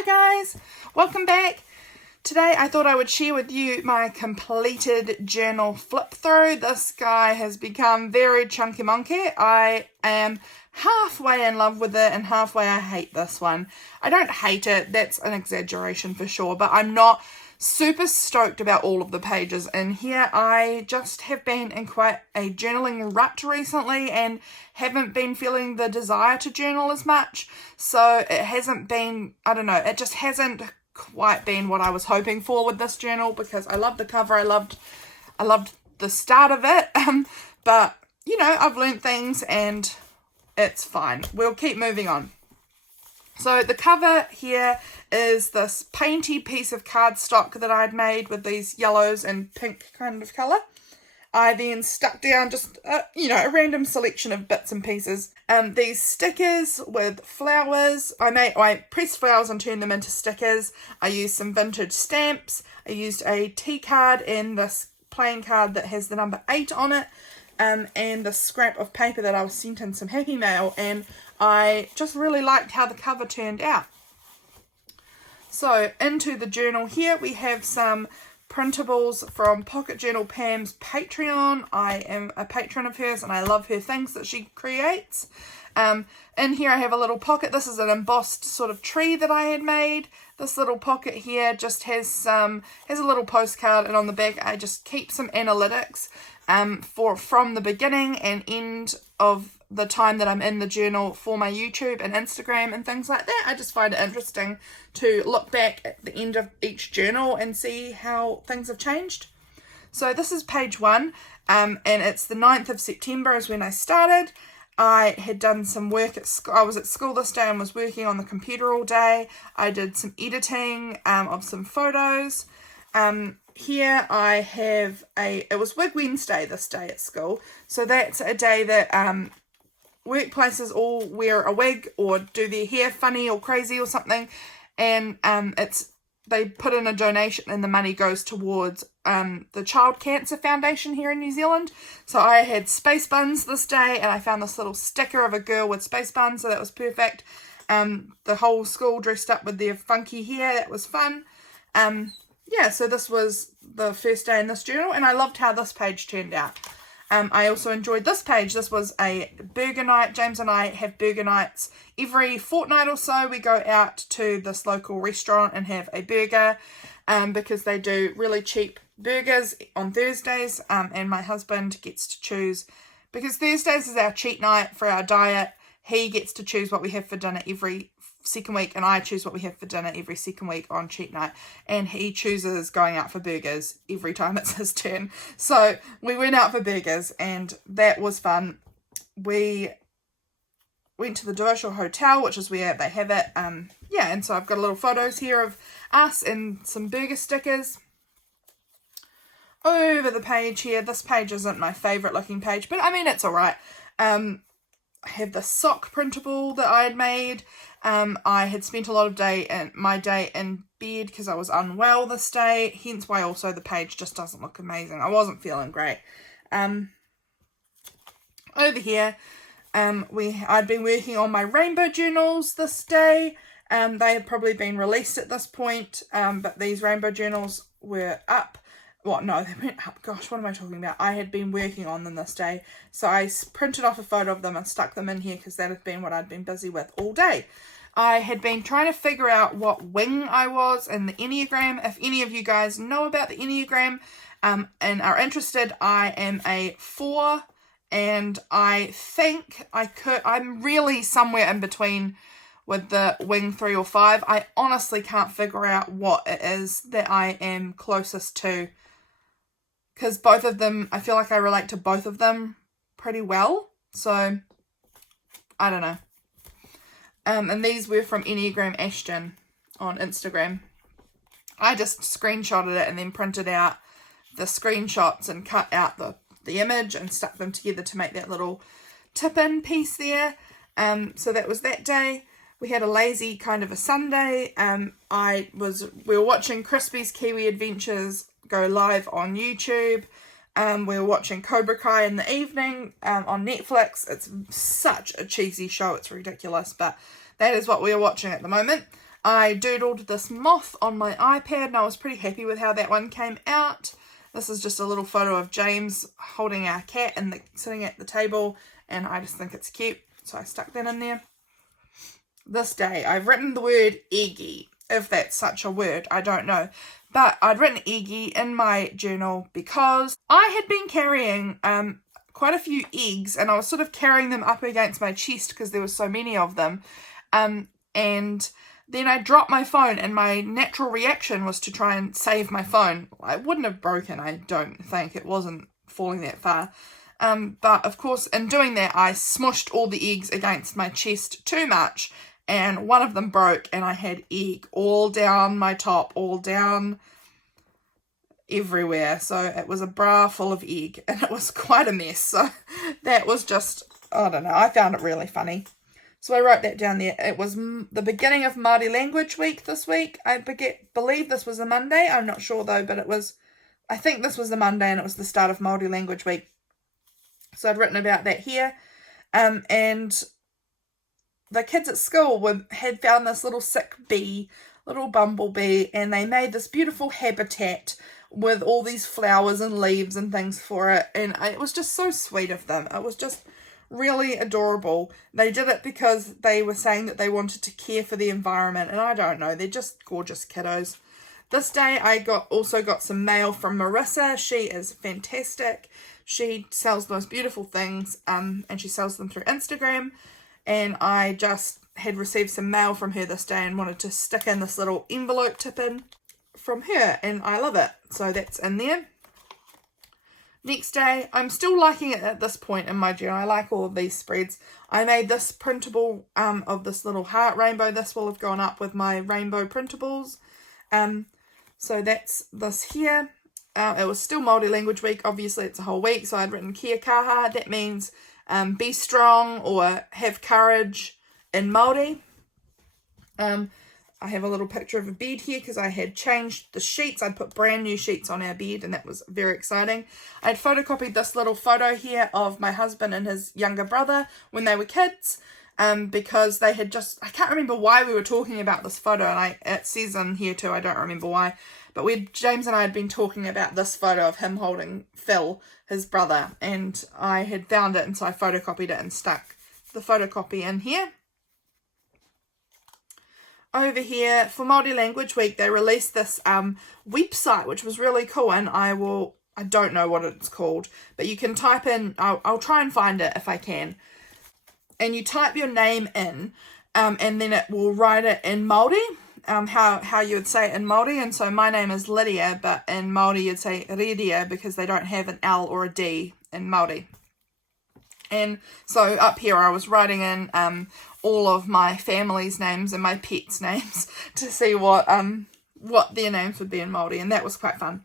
Hi guys, welcome back. Today I thought I would share with you my completed journal flip through. This guy has become very chunky monkey. I am halfway in love with it and halfway I hate this one. I don't hate it, that's an exaggeration for sure, but I'm not super stoked about all of the pages in here. I just have been in quite a journaling rut recently and haven't been feeling the desire to journal as much. So it hasn't been, I don't know, it just hasn't quite been what I was hoping for with this journal, because I loved the cover, I loved the start of it, but you know, I've learned things and it's fine. We'll keep moving on. So the cover here is this painty piece of cardstock that I'd made with these yellows and pink kind of colour. I then stuck down just, a random selection of bits and pieces. These stickers with flowers. I pressed flowers and turned them into stickers. I used some vintage stamps. I used a tea card and this playing card that has the number 8 on it. And the scrap of paper that I was sent in some happy mail, and I just really liked how the cover turned out. So into the journal here we have some printables from Pocket Journal Pam's Patreon. I am a patron of hers and I love her things that she creates. In here I have a little pocket. This is an embossed sort of tree that I had made. This little pocket here just has a little postcard, and on the back I just keep some analytics from the beginning and end of the time that I'm in the journal for my YouTube and Instagram and things like that. I just find it interesting to look back at the end of each journal and see how things have changed. So this is page 1, and it's the 9th of September is when I started. I had done some work at school. I was at school this day and was working on the computer all day. I did some editing of some photos. Here I have it was Wig Wednesday this day at school. So that's a day that workplaces all wear a wig or do their hair funny or crazy or something. And they put in a donation and the money goes towards the Child Cancer Foundation here in New Zealand. So I had space buns this day and I found this little sticker of a girl with space buns, so that was perfect. The whole school dressed up with their funky hair. That was fun. So this was the first day in this journal and I loved how this page turned out. I also enjoyed this page. This was a burger night. James and I have burger nights every fortnight or so. We go out to this local restaurant and have a burger because they do really cheap burgers on Thursdays, and my husband gets to choose, because Thursdays is our cheat night for our diet. He gets to choose what we have for dinner every second week, and I choose what we have for dinner every second week on cheat night, and he chooses going out for burgers every time it's his turn. So we went out for burgers and that was fun. We went to the Dorsal Hotel, which is where they have it. And so I've got a little photos here of us and some burger stickers. Over the page here, this page isn't my favourite looking page, but I mean it's alright. I have the sock printable that I had made. I had spent a lot of my day in bed because I was unwell this day, hence why also the page just doesn't look amazing. I wasn't feeling great. Over here, I'd been working on my rainbow journals this day. They had probably been released at this point, but these rainbow journals were up. Well, no, they went up. Gosh, what am I talking about? I had been working on them this day. So I printed off a photo of them and stuck them in here because that had been what I'd been busy with all day. I had been trying to figure out what wing I was in the Enneagram. If any of you guys know about the Enneagram and are interested, I am a 4. And I think I'm really somewhere in between with the wing 3 or 5. I honestly can't figure out what it is that I am closest to, because both of them, I feel like I relate to both of them pretty well. So, I don't know. And these were from Enneagram Ashton on Instagram. I just screenshotted it and then printed out the screenshots and cut out the image and stuck them together to make that little tip-in piece there. So that was that day. We had a lazy kind of a Sunday. We were watching Crispy's Kiwi Adventures go live on YouTube. We were watching Cobra Kai in the evening on Netflix. It's such a cheesy show, it's ridiculous, but that is what we are watching at the moment. I doodled this moth on my iPad and I was pretty happy with how that one came out. This is just a little photo of James holding our cat and sitting at the table, and I just think it's cute, so I stuck that in there. This day I've written the word eggy, if that's such a word, I don't know. But I'd written eggy in my journal because I had been carrying quite a few eggs, and I was sort of carrying them up against my chest because there were so many of them. And then I dropped my phone, and my natural reaction was to try and save my phone. I wouldn't have broken, I don't think. It wasn't falling that far. But of course, in doing that, I smushed all the eggs against my chest too much, and one of them broke, and I had egg all down my top, all down everywhere. So it was a bra full of egg, and it was quite a mess. So that was just, I don't know, I found it really funny. So I wrote that down there. It was the beginning of Māori Language Week this week. I believe this was a Monday. I'm not sure though, but I think this was the Monday, and it was the start of Māori Language Week. So I'd written about that here. And the kids at school had found this little sick bee, little bumblebee, and they made this beautiful habitat with all these flowers and leaves and things for it. And it was just so sweet of them. It was just really adorable. They did it because they were saying that they wanted to care for the environment, and I don't know, they're just gorgeous kiddos. This day I also got some mail from Marisa. She is fantastic. She sells the most beautiful things, and she sells them through Instagram, and I just had received some mail from her this day and wanted to stick in this little envelope tip in from her, and I love it, so that's in there. Next day, I'm still liking it at this point in my journal. I like all of these spreads. I made this printable of this little heart rainbow. This will have gone up with my rainbow printables. So that's this here. It was still Māori Language Week. Obviously, it's a whole week, so I'd written kia kaha. That means be strong or have courage in Māori. I have a little picture of a bed here because I had changed the sheets. I'd put brand new sheets on our bed, and that was very exciting. I'd photocopied this little photo here of my husband and his younger brother when they were kids, because they had just, I can't remember why we were talking about this photo, and it says in here too, I don't remember why, but James and I had been talking about this photo of him holding Phil, his brother, and I had found it, and so I photocopied it and stuck the photocopy in here. Over here, for Māori Language Week, they released this website, which was really cool, and I don't know what it's called, but you can type in, I'll try and find it if I can, and you type your name in, and then it will write it in Māori, how you would say it in Māori, and so my name is Lydia, but in Māori you'd say Ridia, because they don't have an L or a D in Māori. And so up here I was writing in all of my family's names and my pets' names to see what their names would be in Māori, and that was quite fun.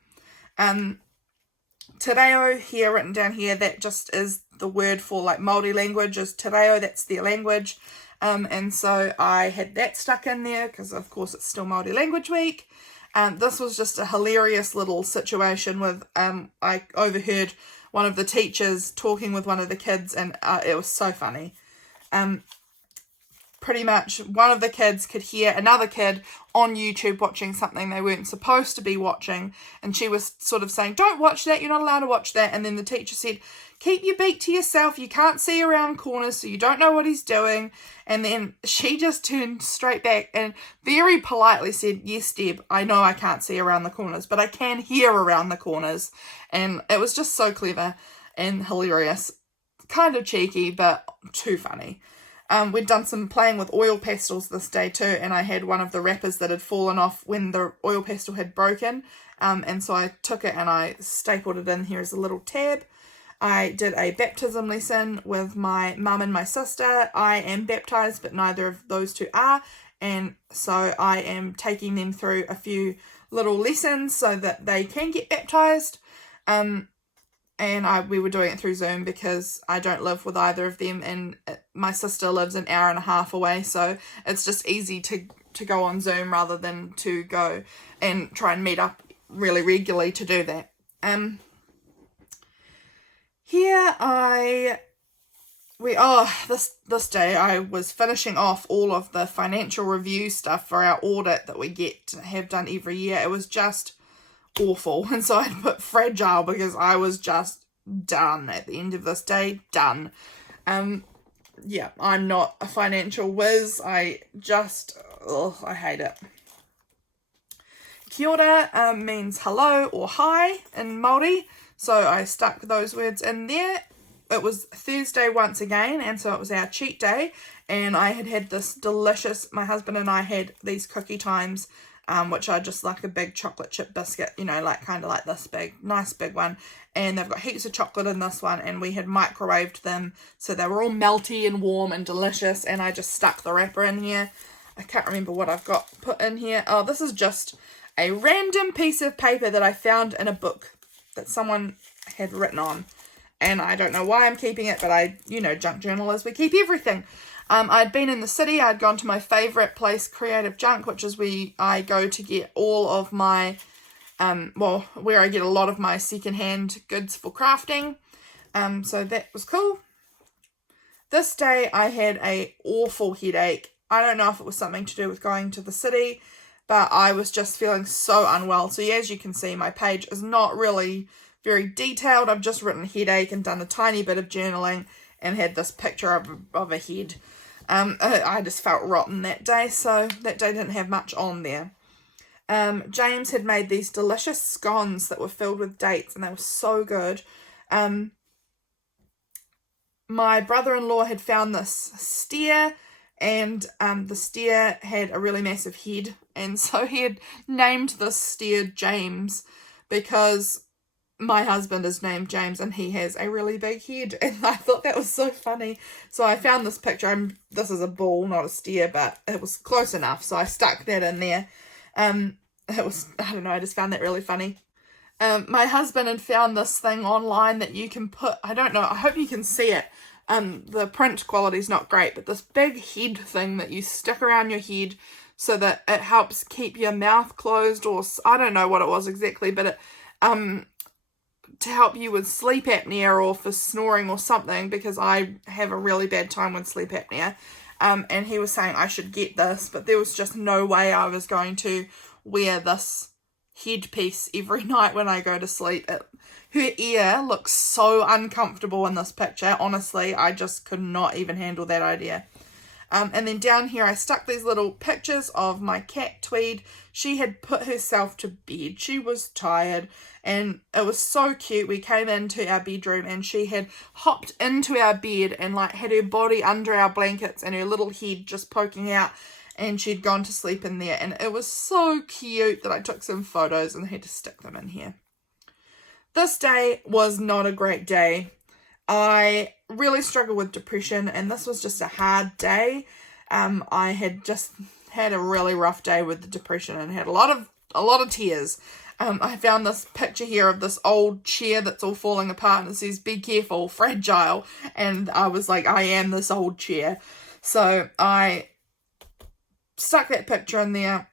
Te reo here, written down here, that just is the word for like Māori language is te reo, that's their language. And so I had that stuck in there because of course it's still Māori Language Week. This was just a hilarious little situation with, I overheard one of the teachers talking with one of the kids, and it was so funny. Pretty much one of the kids could hear another kid on YouTube watching something they weren't supposed to be watching, and she was sort of saying, don't watch that, you're not allowed to watch that, and then the teacher said, keep your beak to yourself, you can't see around corners, so you don't know what he's doing. And then she just turned straight back and very politely said, yes, Deb, I know I can't see around the corners, but I can hear around the corners. And it was just so clever and hilarious. Kind of cheeky, but too funny. We'd done some playing with oil pastels this day too, and I had one of the wrappers that had fallen off when the oil pastel had broken, and so I took it and I stapled it in here as a little tab. I did a baptism lesson with my mum and my sister. I am baptised, but neither of those two are, and so I am taking them through a few little lessons so that they can get baptised. And we were doing it through Zoom because I don't live with either of them, and my sister lives an hour and a half away, so it's just easy to go on Zoom rather than to go and try and meet up really regularly to do that. Here I this day I was finishing off all of the financial review stuff for our audit that we get to have done every year. It was just awful, and so I'd put fragile because I was just done at the end of this day. Done. Yeah, I'm not a financial whiz. I hate it. Kia ora means hello or hi in Maori, so I stuck those words in there. It was Thursday once again, and so it was our cheat day, and I had this delicious, my husband and I had these cookie times, which are just like a big chocolate chip biscuit, you know, like kind of like this big, nice big one, and they've got heaps of chocolate in this one, and we had microwaved them, so they were all melty and warm and delicious, and I just stuck the wrapper in here. I can't remember what I've got put in here. Oh, this is just a random piece of paper that I found in a book that someone had written on. And I don't know why I'm keeping it, but junk journalers, we keep everything. I'd been in the city. I'd gone to my favourite place, Creative Junk, which is I go to get all of my, where I get a lot of my secondhand goods for crafting. So that was cool. This day I had a awful headache. I don't know if it was something to do with going to the city, but I was just feeling so unwell. So as you can see, my page is not really very detailed. I've just written headache and done a tiny bit of journaling and had this picture of a head. I just felt rotten that day, so that day didn't have much on there. James had made these delicious scones that were filled with dates, and they were so good. My brother-in-law had found this steer, and the steer had a really massive head, and so he had named this steer James because my husband is named James and he has a really big head, and I thought that was so funny. So I found this picture. This is a bull, not a steer, but it was close enough, so I stuck that in there. It was, I don't know, I just found that really funny. My husband had found this thing online that you can put, I don't know, I hope you can see it. The print quality is not great, but this big head thing that you stick around your head so that it helps keep your mouth closed, or I don't know what it was exactly, but it to help you with sleep apnea or for snoring or something, because I have a really bad time with sleep apnea. And he was saying I should get this, but there was just no way I was going to wear this headpiece every night when I go to sleep. Her ear looks so uncomfortable in this picture. Honestly, I just could not even handle that idea. And then down here I stuck these little pictures of my cat Tweed. She had put herself to bed. She was tired and it was so cute. We came into our bedroom and she had hopped into our bed and like had her body under our blankets and her little head just poking out, and she'd gone to sleep in there, and it was so cute that I took some photos and had to stick them in here. This day was not a great day. I really struggled with depression, and this was just a hard day. I had just had a really rough day with the depression and had a lot of tears. I found this picture here of this old chair that's all falling apart, and it says, "Be careful, fragile." And I was like, I am this old chair. So I stuck that picture in there.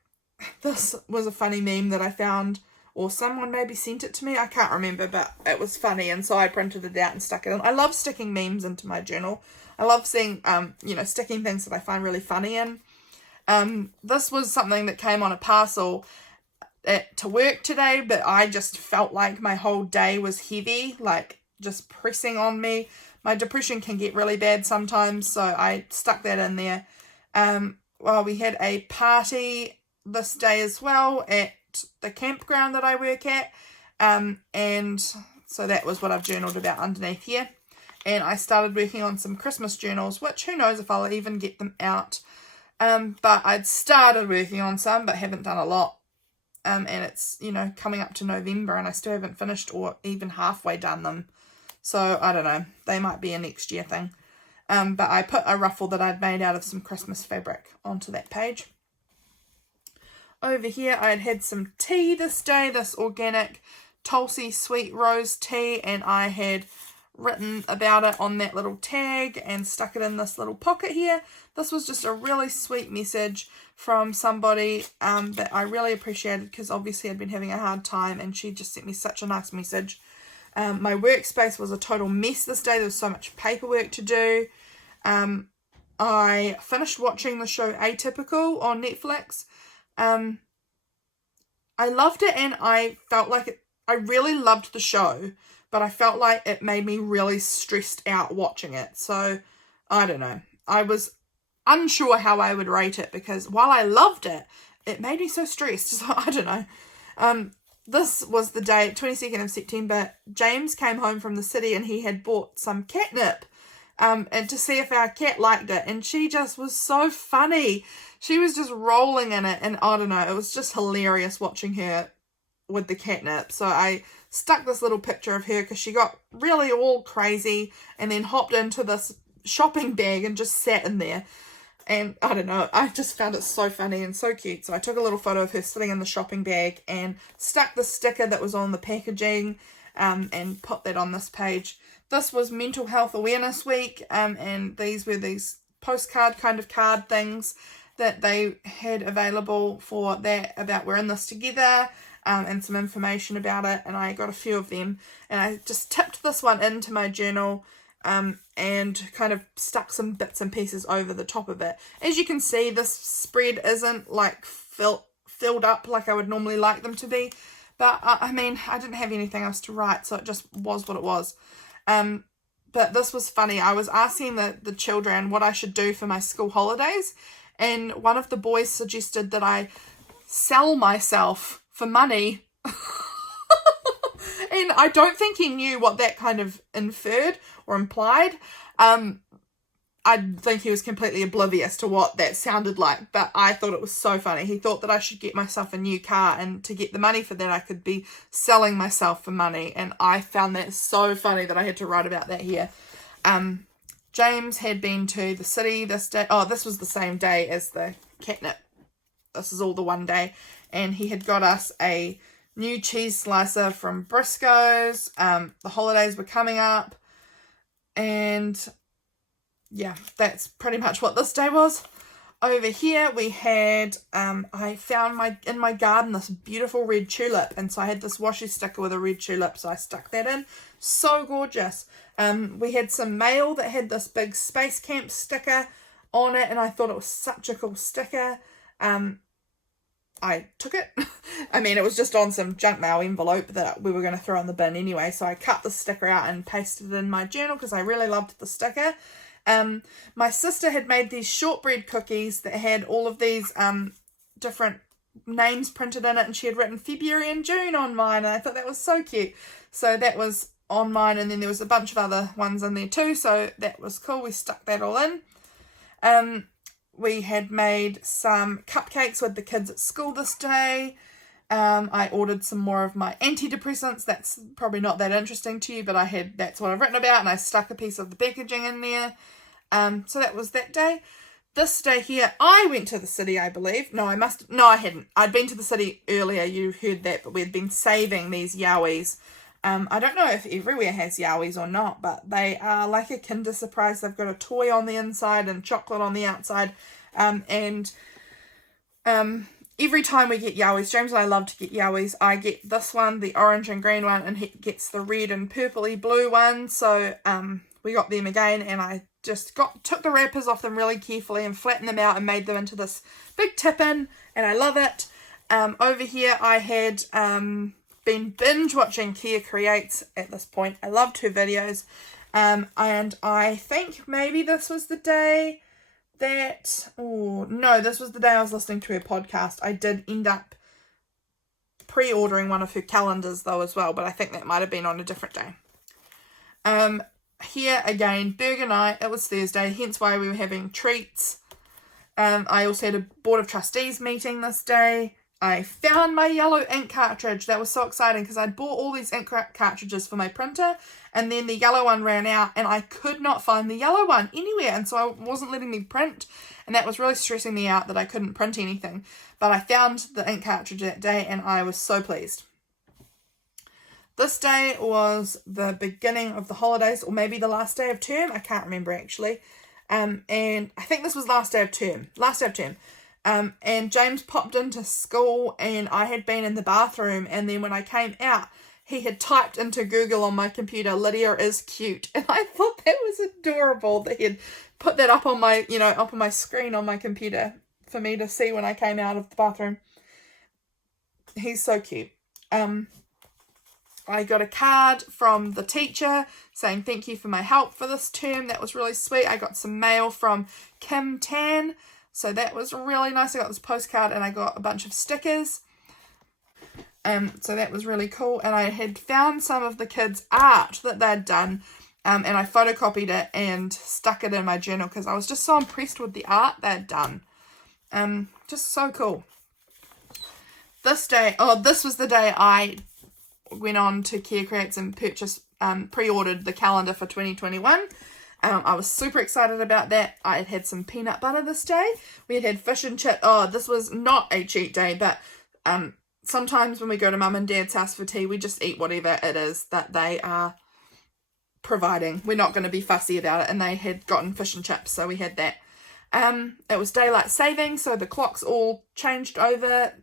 This was a funny meme that I found, or someone maybe sent it to me. I can't remember, but it was funny, and so I printed it out and stuck it in. I love sticking memes into my journal. I love seeing, sticking things that I find really funny in. This was something that came on a parcel to work today, but I just felt like my whole day was heavy, like just pressing on me. My depression can get really bad sometimes, so I stuck that in there. We had a party this day as well at the campground that I work at, and so that was what I've journaled about underneath here. And I started working on some Christmas journals, which who knows if I'll even get them out, but I'd started working on some but haven't done a lot, and it's coming up to November and I still haven't finished or even halfway done them, so I don't know, they might be a next year thing. But I put a ruffle that I'd made out of some Christmas fabric onto that page. Over here I'd had some tea this day, this organic Tulsi sweet rose tea, and I had written about it on that little tag and stuck it in this little pocket here. This was just a really sweet message from somebody that I really appreciated, because obviously I'd been having a hard time and she just sent me such a nice message. My workspace was a total mess this day. There was so much paperwork to do. I finished watching the show Atypical on Netflix. I loved it, and I felt like I really loved the show, but I felt like it made me really stressed out watching it. So, I don't know. I was unsure how I would rate it, because while I loved it, it made me so stressed. So, I don't know. This was the day, 22nd of September, James came home from the city and he had bought some catnip. And to see if our cat liked it, and she just was so funny. She was just rolling in it, and I don't know, it was just hilarious watching her with the catnip. So I stuck this little picture of her because she got really all crazy and then hopped into this shopping bag and just sat in there. And I don't know, I just found it so funny and so cute. So I took a little photo of her sitting in the shopping bag and stuck the sticker that was on the packaging and put that on this page. This was Mental Health Awareness Week, and these were these postcard kind of card things that they had available for that, about we're in this together, and some information about it, and I got a few of them, and I just tipped this one into my journal, and kind of stuck some bits and pieces over the top of it. As you can see, this spread isn't like filled up like I would normally like them to be, but I mean, I didn't have anything else to write, so it just was what it was. But this was funny. I was asking the children what I should do for my school holidays, and one of the boys suggested that I sell myself for money. And I don't think he knew what that kind of inferred or implied. I think he was completely oblivious to what that sounded like, but I thought it was so funny. He thought that I should get myself a new car, and to get the money for that I could be selling myself for money, and I found that so funny that I had to write about that here. James had been to the city this day. Oh, this was the same day as the catnip. This is all the one day, and he had got us a new cheese slicer from Briscoe's. The holidays were coming up, and yeah, that's pretty much what this day was. Over here we had, I found in my garden this beautiful red tulip, and so I had this washi sticker with a red tulip, so I stuck that in. So gorgeous. We had some mail that had this big space camp sticker on it, and I thought it was such a cool sticker. I took it. I mean, it was just on some junk mail envelope that we were going to throw in the bin anyway, so I cut the sticker out and pasted it in my journal because I really loved the sticker. My sister had made these shortbread cookies that had all of these different names printed in it, and she had written February and June on mine, and I thought that was so cute. So that was on mine, and then there was a bunch of other ones in there too, so that was cool. We stuck that all in. We had made some cupcakes with the kids at school this day. I ordered some more of my antidepressants. That's probably not that interesting to you, but that's what I've written about, and I stuck a piece of the packaging in there. So that was that day. This day here, I went to the city, I believe. No, I hadn't. I'd been to the city earlier, you heard that, but we'd been saving these yowies. I don't know if everywhere has yowies or not, but they are like a Kinder Surprise. They've got a toy on the inside and chocolate on the outside. Every time we get yowies, James and I love to get yowies. I get this one, the orange and green one, and he gets the red and purpley blue one. So we got them again, and I just took the wrappers off them really carefully and flattened them out and made them into this big tip-in, and I love it. Over here I had been binge watching Kia Creates at this point. I loved her videos, and I think maybe this was the day this was the day I was listening to her podcast. I did end up pre-ordering one of her calendars though as well, but I think that might have been on a different day. Here again, burger night. It was Thursday, hence why we were having treats. I also had a board of trustees meeting this day. I found my yellow ink cartridge. That was so exciting because I'd bought all these ink cartridges for my printer, and then the yellow one ran out, and I could not find the yellow one anywhere, and so it wasn't letting me print, and that was really stressing me out that I couldn't print anything. But I found the ink cartridge that day, and I was so pleased. This day was the beginning of the holidays, or maybe the last day of term. I can't remember actually. And I think this was last day of term. And James popped into school, and I had been in the bathroom, and then when I came out, he had typed into Google on my computer, "Lydia is cute." And I thought that was adorable that he had put that up on my, up on my screen on my computer for me to see when I came out of the bathroom. He's so cute. I got a card from the teacher saying thank you for my help for this term. That was really sweet. I got some mail from Kim Tan. So that was really nice. I got this postcard and I got a bunch of stickers. So that was really cool. And I had found some of the kids' art that they'd done. And I photocopied it and stuck it in my journal because I was just so impressed with the art they'd done. Just so cool. This was the day I went on to Care Creates and pre-ordered the calendar for 2021. I was super excited about that. I had had some peanut butter this day. We had fish and chip. This was not a cheat day, but sometimes when we go to Mum and Dad's house for tea, we just eat whatever it is that they are providing. We're not going to be fussy about it, and they had gotten fish and chips, so we had that. It was daylight saving, so the clocks all changed over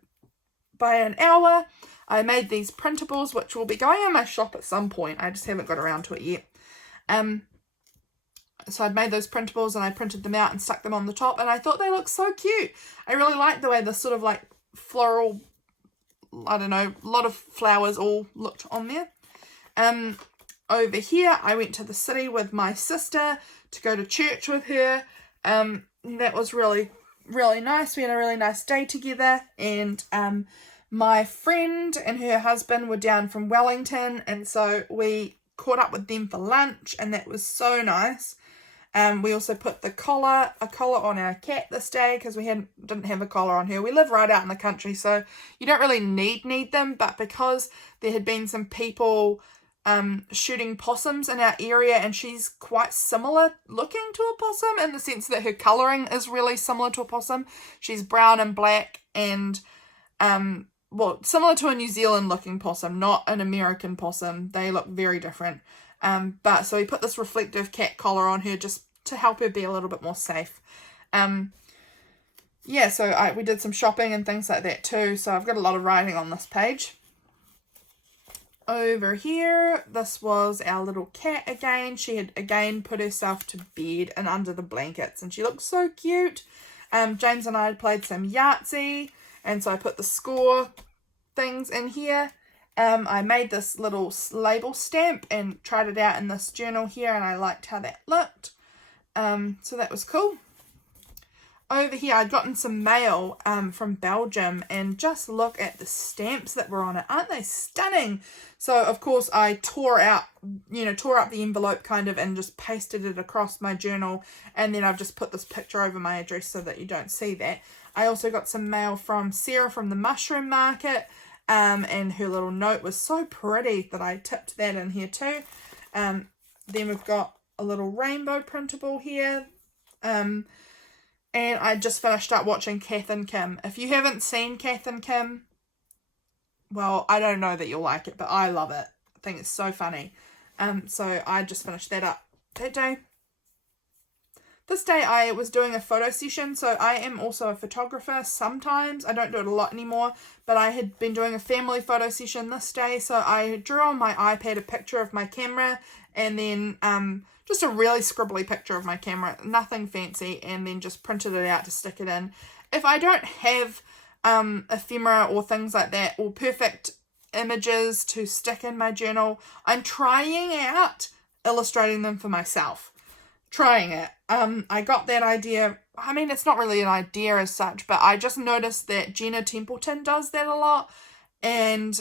by an hour. I made these printables, which will be going in my shop at some point. I just haven't got around to it yet. So I'd made those printables and I printed them out and stuck them on the top, and I thought they looked so cute. I really liked the way the sort of like floral, I don't know, a lot of flowers all looked on there. Over here, I went to the city with my sister to go to church with her. That was really, really nice. We had a really nice day together, and my friend and her husband were down from Wellington, and so we caught up with them for lunch, and that was so nice. We also put a collar on our cat this day because we didn't have a collar on her. We live right out in the country, so you don't really need them, but because there had been some people shooting possums in our area, and she's quite similar looking to a possum in the sense that her colouring is really similar to a possum. She's brown and black and similar to a New Zealand looking possum, not an American possum. They look very different. But so we put this reflective cat collar on her just to help her be a little bit more safe. So we did some shopping and things like that too. So I've got a lot of writing on this page. Over here, this was our little cat again. She had again put herself to bed and under the blankets, and she looked so cute. James and I had played some Yahtzee, and so I put the score things in here. I made this little label stamp and tried it out in this journal here, and I liked how that looked. So that was cool. Over here, I'd gotten some mail from Belgium, and just look at the stamps that were on it. Aren't they stunning? So, of course, I tore up the envelope kind of and just pasted it across my journal, and then I've just put this picture over my address so that you don't see that. I also got some mail from Sarah from the mushroom market, and her little note was so pretty that I tipped that in here too. Then we've got a little rainbow printable here. And I just finished up watching Kath and Kim. If you haven't seen Kath and Kim, well, I don't know that you'll like it, but I love it. I think it's so funny. So I just finished that up that day. This day I was doing a photo session, so I am also a photographer sometimes. I don't do it a lot anymore, but I had been doing a family photo session this day, so I drew on my iPad a picture of my camera, and then just a really scribbly picture of my camera, nothing fancy, and then just printed it out to stick it in. If I don't have ephemera or things like that, or perfect images to stick in my journal, I'm trying out illustrating them for myself. Trying it. I got that idea. I mean, it's not really an idea as such, but I just noticed that Jenna Templeton does that a lot, and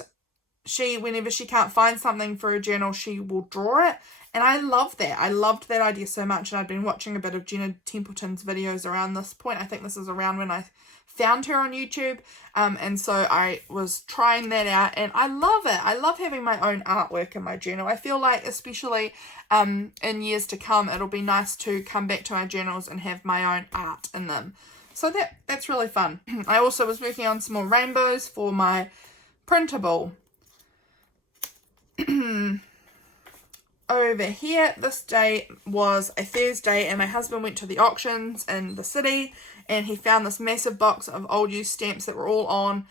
whenever she can't find something for a journal, she will draw it, and I love that. I loved that idea so much, and I've been watching a bit of Jenna Templeton's videos around this point. I think this is around when I found her on YouTube, and so I was trying that out, and I love it. I love having my own artwork in my journal. I feel like, especially in years to come, it'll be nice to come back to my journals and have my own art in them. So that's really fun. I also was working on some more rainbows for my printable. Over here, this day was a Thursday, and my husband went to the auctions in the city, and he found this massive box of old used stamps that were all on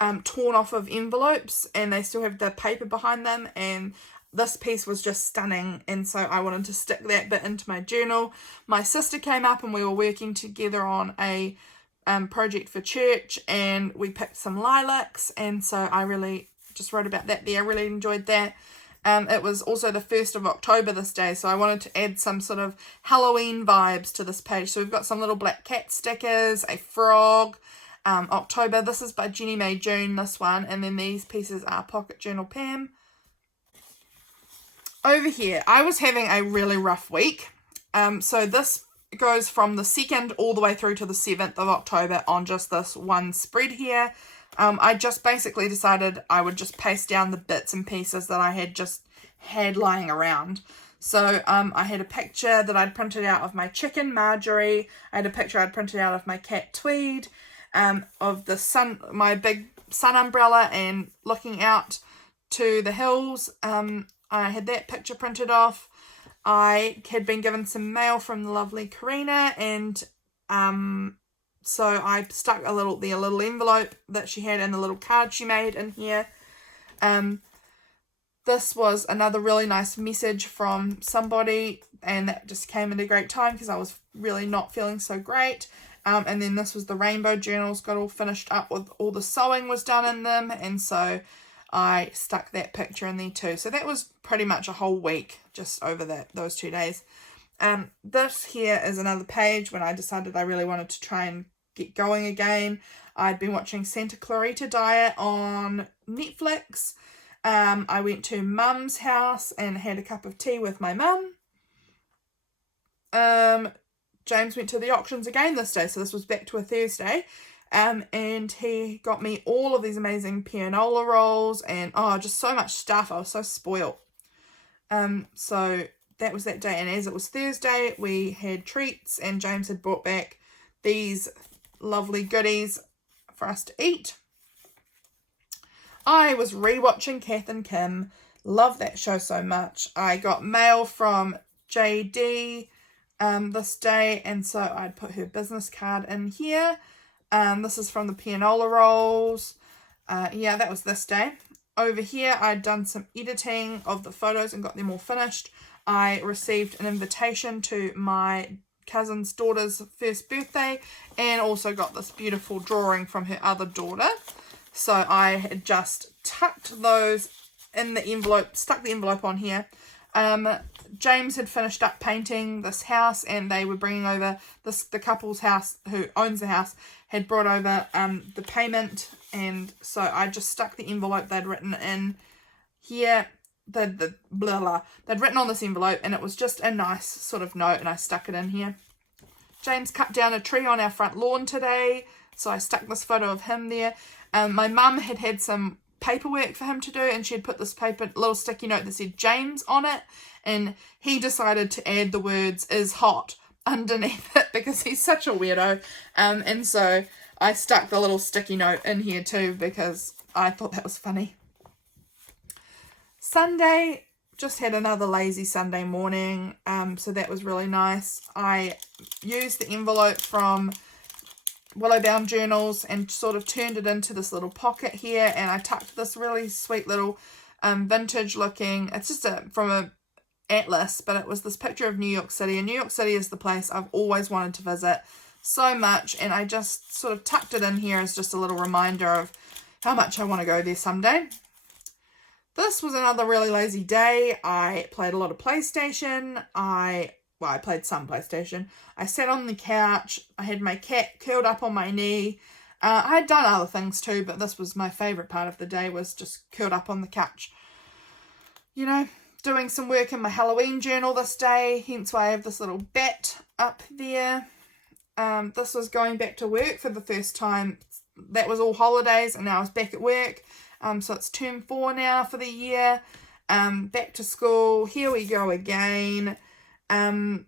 torn off of envelopes, and they still have the paper behind them, and this piece was just stunning, and so I wanted to stick that bit into my journal. My sister came up and we were working together on a project for church, and we picked some lilacs, and so I really just wrote about that there. I really enjoyed that. It was also the 1st of October this day, so I wanted to add some sort of Halloween vibes to this page. So we've got some little black cat stickers, a frog, October. This is by JennieMaeJune, this one, and then these pieces are Pocket Journal Pam. Over here, I was having a really rough week. So this goes from the 2nd all the way through to the 7th of October on just this one spread here. I just basically decided I would just paste down the bits and pieces that I had lying around. So I had a picture that I'd printed out of my chicken, Marjorie. I had a picture I'd printed out of my cat, Tweed, of the sun, my big sun umbrella and looking out to the hills. I had that picture printed off. I had been given some mail from the lovely Karina, and so I stuck the little envelope that she had and the little card she made in here. This was another really nice message from somebody, and that just came at a great time because I was really not feeling so great. And then this was the rainbow journals, got all finished up with all the sewing was done in them, and so I stuck that picture in there too. So that was pretty much a whole week just over those 2 days. This here is another page when I decided I really wanted to try and get going again. I'd been watching Santa Clarita Diet on Netflix. I went to Mum's house and had a cup of tea with my mum. James went to the auctions again this day, so this was back to a Thursday. And he got me all of these amazing pianola rolls and just so much stuff. I was so spoiled. So that was that day, and as it was Thursday, we had treats, and James had brought back these lovely goodies for us to eat. I was rewatching Kath and Kim. Love that show so much. I got mail from JD this day, and so I'd put her business card in here. This is from the pianola rolls. Yeah, that was this day. Over here, I'd done some editing of the photos and got them all finished. I received an invitation to my cousin's daughter's first birthday, and also got this beautiful drawing from her other daughter. So I had just tucked those in the envelope, stuck the envelope on here. James had finished up painting this house, and they were bringing over the couple's house who owns the house had brought over the payment, and so I just stuck the envelope they'd written in here. They'd written on this envelope, and it was just a nice sort of note, and I stuck it in here. James cut down a tree on our front lawn today, so I stuck this photo of him there. My mum had some paperwork for him to do, and she had put this little sticky note that said James on it, and he decided to add the words "is hot" underneath it because he's such a weirdo, and so I stuck the little sticky note in here too because I thought that was funny. Sunday, just had another lazy Sunday morning, so that was really nice. I used the envelope from Willowbound Journals and sort of turned it into this little pocket here, and I tucked this really sweet little vintage looking, it's just from a atlas, but it was this picture of New York City, and New York City is the place I've always wanted to visit so much, and I just sort of tucked it in here as just a little reminder of how much I want to go there someday. This was another really lazy day. I played a lot of PlayStation. I played some PlayStation. I sat on the couch. I had my cat curled up on my knee. I had done other things too, but this was my favourite part of the day, was just curled up on the couch. You know, doing some work in my Halloween journal this day, hence why I have this little bat up there. This was going back to work for the first time. That was all holidays, and now I was back at work. So it's term 4 now for the year. Back to school. Here we go again. Had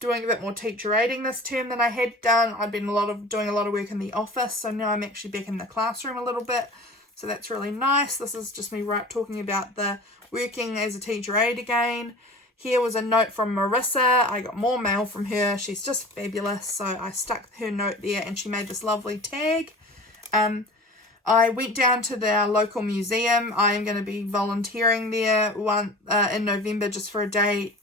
doing a bit more teacher aiding this term than I had done. I've been doing a lot of work in the office, so now I'm actually back in the classroom a little bit. So that's really nice. This is just me talking about the working as a teacher aide again. Here was a note from Marisa. I got more mail from her. She's just fabulous. So I stuck her note there, and she made this lovely tag. I went down to their local museum. I am going to be volunteering there in November just for a day,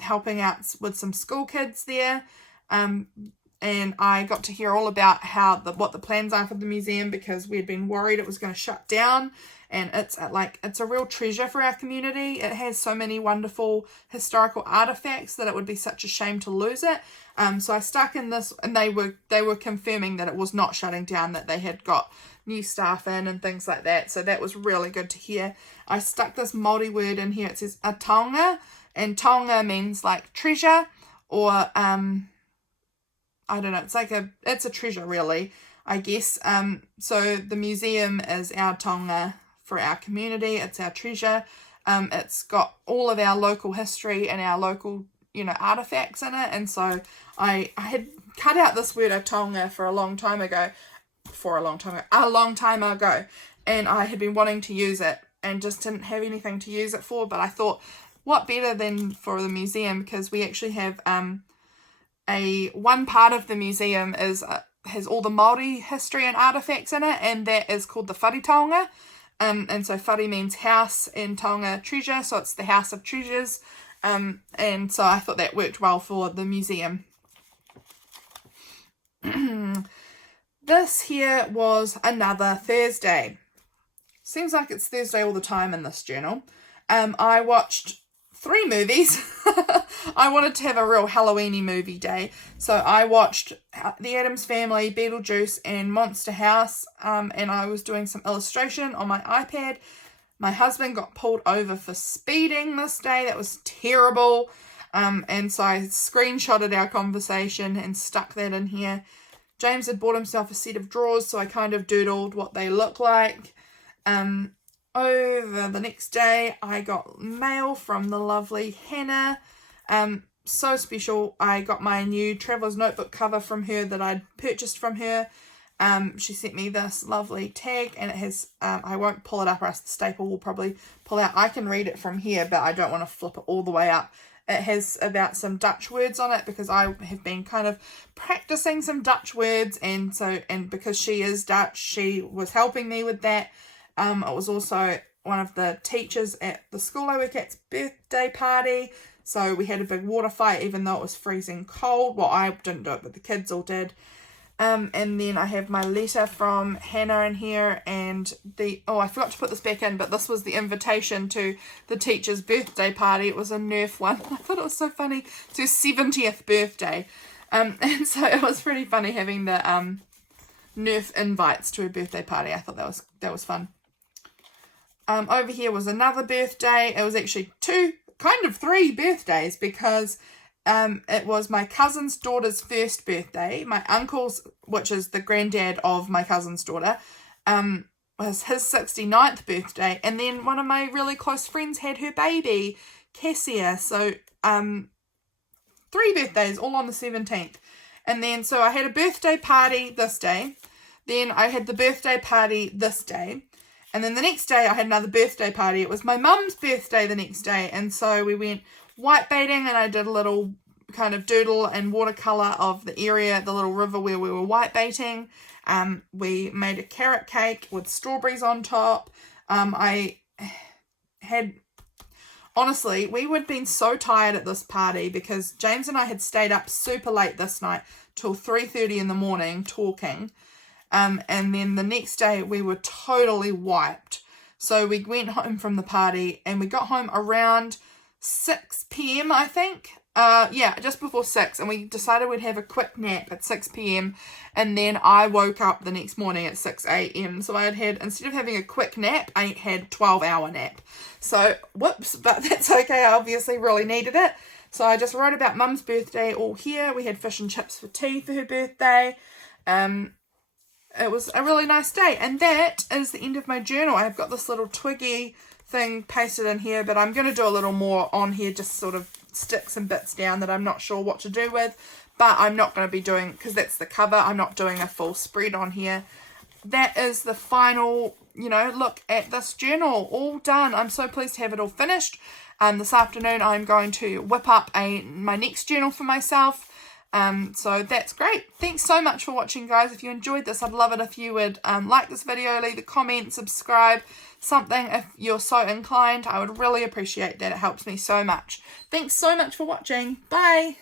helping out with some school kids there. And I got to hear all about what the plans are for the museum, because we had been worried it was going to shut down. And it's a real treasure for our community. It has so many wonderful historical artifacts that it would be such a shame to lose it. So I stuck in this, and they were confirming that it was not shutting down, that they had got new staff in and things like that. So that was really good to hear. I stuck this Maori word in here. It says a taonga, and taonga means like treasure, or I don't know. It's a treasure, really, I guess. So the museum is our taonga for our community. It's our treasure. It's got all of our local history and our local, artifacts in it. And so I had cut out this word of taonga a long time ago, and I had been wanting to use it and just didn't have anything to use it for. But I thought, what better than for the museum, because we actually have one part of the museum has all the Maori history and artifacts in it, and that is called the whare taonga. And so whare means house and taonga treasure, so it's the house of treasures. And so I thought that worked well for the museum. This here was another Thursday. Seems like it's Thursday all the time in this journal. I watched 3 movies. I wanted to have a real Halloweeny movie day. So I watched The Addams Family, Beetlejuice, and Monster House. And I was doing some illustration on my iPad. My husband got pulled over for speeding this day. That was terrible. And so I screenshotted our conversation and stuck that in here. James had bought himself a set of drawers, so I kind of doodled what they look like. Over the next day, I got mail from the lovely Hannah. So special. I got my new Traveller's Notebook cover from her that I'd purchased from her. She sent me this lovely tag, and it has, I won't pull it up, or else the staple will probably pull out. I can read it from here, but I don't want to flip it all the way up. It has about some Dutch words on it, because I have been kind of practicing some Dutch words, and because she is Dutch, she was helping me with that. It was also one of the teachers at the school I work at's birthday party, so we had a big water fight, even though it was freezing cold. Well, I didn't do it, but the kids all did. And then I have my letter from Hannah in here, and I forgot to put this back in, but this was the invitation to the teacher's birthday party. It was a Nerf one. I thought it was so funny. It's her 70th birthday. And so it was pretty funny having the Nerf invites to her birthday party. I thought that was fun. Over here was another birthday. It was actually 3 birthdays, because it was my cousin's daughter's first birthday. My uncle's, which is the granddad of my cousin's daughter, was his 69th birthday. And then one of my really close friends had her baby, Cassia. So 3 birthdays, all on the 17th. And then, so I had a birthday party this day. Then I had the birthday party this day. And then the next day I had another birthday party. It was my mum's birthday the next day. And so we went white baiting, and I did a little kind of doodle and watercolour of the area, the little river where we were white baiting. We made a carrot cake with strawberries on top. Honestly, we would have been so tired at this party, because James and I had stayed up super late this night till 3:30 in the morning talking. And then the next day we were totally wiped. So we went home from the party, and we got home around 6 p.m, I think. Just before 6, and we decided we'd have a quick nap at 6 p.m, and then I woke up the next morning at 6 a.m, so I had instead of having a quick nap, I had 12-hour nap. So, whoops, but that's okay, I obviously really needed it. So I just wrote about Mum's birthday all here. We had fish and chips for tea for her birthday. It was a really nice day, and that is the end of my journal. I've got this little twiggy thing pasted in here, but I'm going to do a little more on here, just sort of stick some bits down that I'm not sure what to do with, but I'm not going to be doing, because that's the cover, I'm not doing a full spread on here. That is the final, look at this journal, all done. I'm so pleased to have it all finished. This afternoon I'm going to whip up my next journal for myself. So that's great. Thanks so much for watching, guys. If you enjoyed this, I'd love it if you would like this video, leave a comment, subscribe, something if you're so inclined. I would really appreciate that. It helps me so much. Thanks so much for watching. Bye.